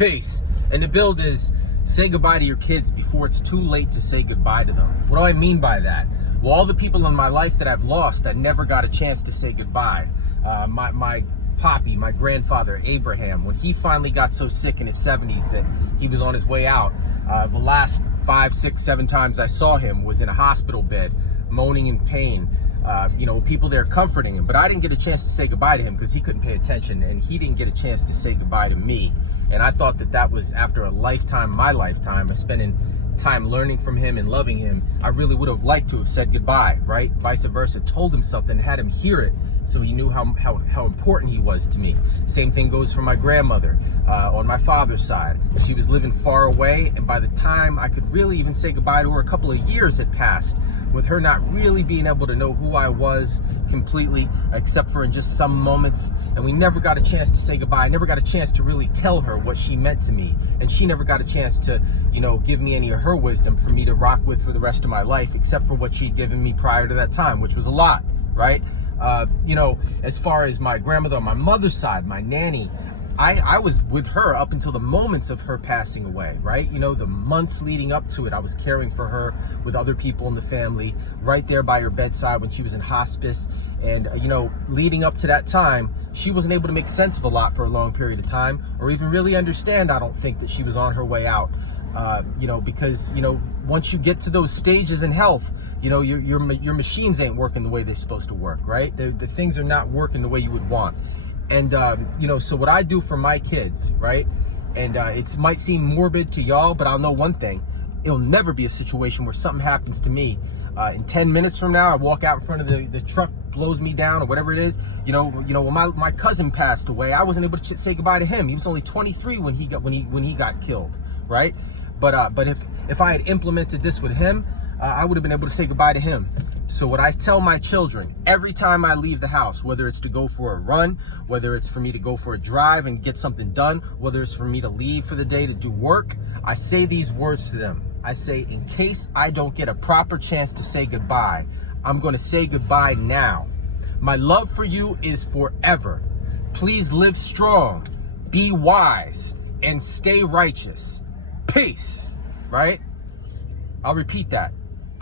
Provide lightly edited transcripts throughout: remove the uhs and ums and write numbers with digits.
Peace. And the build is say goodbye to your kids before it's too late to say goodbye to them. What do I mean by that? Well, all the people in my life that I've lost, I never got a chance to say goodbye. My poppy, my grandfather, Abraham, when he finally got so sick in his 70s that he was on his way out, the last 5, 6, 7 times I saw him was in a hospital bed, moaning in pain. People there comforting him, but I didn't get a chance to say goodbye to him because he couldn't pay attention, and he didn't get a chance to say goodbye to me. And I thought that was after a lifetime, my lifetime of spending time learning from him and loving him. I really would have liked to have said goodbye, right? Vice versa, told him something, had him hear it, so he knew how important he was to me. Same thing goes for my grandmother on my father's side. She was living far away, and by the time I could really even say goodbye to her, a couple of years had passed, with her not really being able to know who I was completely, except for in just some moments. And we never got a chance to say goodbye. I never got a chance to really tell her what she meant to me. And she never got a chance to, give me any of her wisdom for me to rock with for the rest of my life, except for what she'd given me prior to that time, which was a lot, right? As far as my grandmother on my mother's side, my nanny, I was with her up until the moments of her passing away, right? The months leading up to it, I was caring for her with other people in the family, right there by her bedside when she was in hospice. And, leading up to that time, she wasn't able to make sense of a lot for a long period of time, or even really understand, I don't think, that she was on her way out. Because, once you get to those stages in health, your machines ain't working the way they're supposed to work, right? The things are not working the way you would want. And, so what I do for my kids, right? And it might seem morbid to y'all, but I'll know one thing. It'll never be a situation where something happens to me. In 10 minutes from now, I walk out in front of the truck, blows me down or whatever it is. When my cousin passed away, I wasn't able to say goodbye to him. He was only 23 when he got killed, right? But if I had implemented this with him, I would have been able to say goodbye to him. So what I tell my children every time I leave the house, whether it's to go for a run, whether it's for me to go for a drive and get something done, whether it's for me to leave for the day to do work, I say these words to them. I say, in case I don't get a proper chance to say goodbye, I'm going to say goodbye now. My love for you is forever. Please live strong, be wise, and stay righteous. Peace, right? I'll repeat that.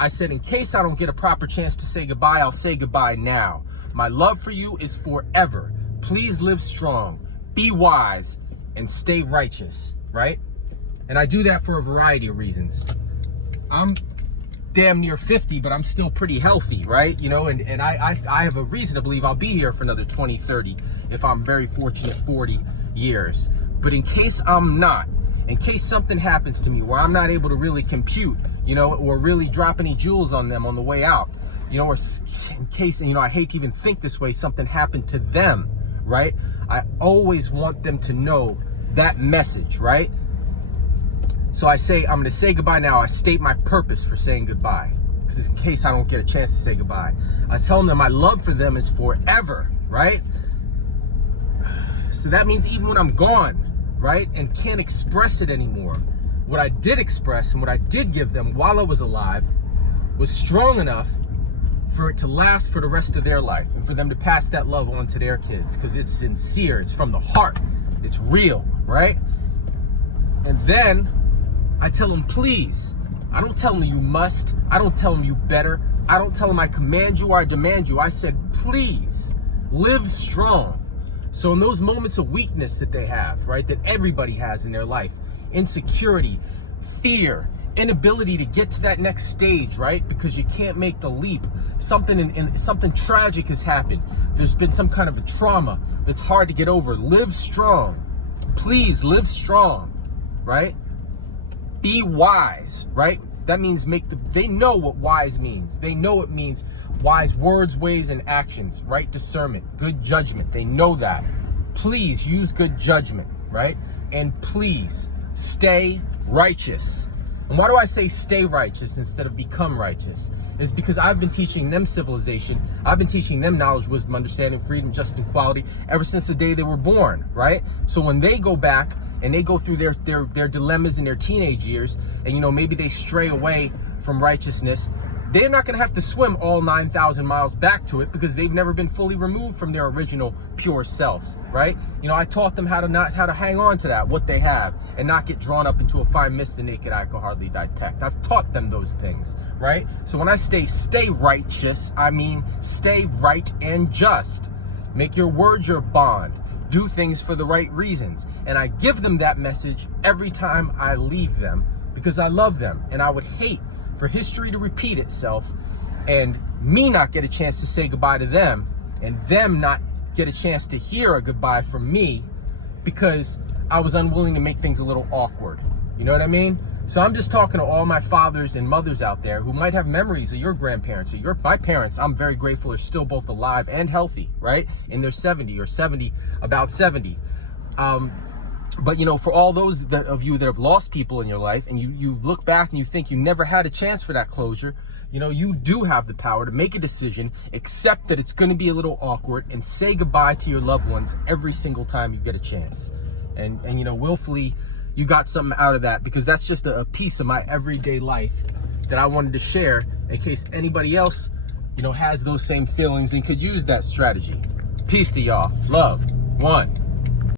I said, in case I don't get a proper chance to say goodbye, I'll say goodbye now. My love for you is forever. Please live strong, be wise, and stay righteous, right? And I do that for a variety of reasons. I'm damn near 50, but I'm still pretty healthy, right? And I have a reason to believe I'll be here for another 20, 30, if I'm very fortunate, 40 years. But in case I'm not, in case something happens to me where I'm not able to really compute, or really drop any jewels on them on the way out, or in case, I hate to even think this way, something happened to them, right? I always want them to know that message, right? So I say, I'm going to say goodbye now. I state my purpose for saying goodbye. This is in case I don't get a chance to say goodbye. I tell them that my love for them is forever, right? So that means even when I'm gone, right, and can't express it anymore, what I did express and what I did give them while I was alive was strong enough for it to last for the rest of their life and for them to pass that love on to their kids, because it's sincere, it's from the heart, it's real, right? And then I tell them, please. I don't tell them you must. I don't tell them you better. I don't tell them I command you or I demand you. I said, please, live strong. So in those moments of weakness that they have, right, that everybody has in their life, insecurity, fear, inability to get to that next stage, right, because you can't make the leap, something tragic has happened, there's been some kind of a trauma that's hard to get over, live strong. Please live strong, right? Be wise, right? That means they know what wise means. They know it means wise words, ways, and actions, right discernment, good judgment. They know that. Please use good judgment, right? And please stay righteous. And why do I say stay righteous instead of become righteous? It's because I've been teaching them civilization. I've been teaching them knowledge, wisdom, understanding, freedom, justice, and equality ever since the day they were born, right? So when they go back and they go through their dilemmas in their teenage years, and maybe they stray away from righteousness, they're not going to have to swim all 9,000 miles back to it because they've never been fully removed from their original pure selves, right? You know, I taught them how to hang on to that, what they have, and not get drawn up into a fine mist the naked eye can hardly detect. I've taught them those things, right? So when I stay righteous, I mean stay right and just. Make your word your bond. Do things for the right reasons. And I give them that message every time I leave them because I love them, and I would hate for history to repeat itself and me not get a chance to say goodbye to them and them not get a chance to hear a goodbye from me because I was unwilling to make things a little awkward. You know what I mean? So I'm just talking to all my fathers and mothers out there who might have memories of your grandparents or my parents. I'm very grateful are still both alive and healthy, right? In their 70 or 70, about 70. But, you know, for all those of you that have lost people in your life and you look back and you think you never had a chance for that closure, you know, you do have the power to make a decision, accept that it's going to be a little awkward, and say goodbye to your loved ones every single time you get a chance. And you know, willfully, you got something out of that because that's just a piece of my everyday life that I wanted to share in case anybody else, you know, has those same feelings and could use that strategy. Peace to y'all. Love. One.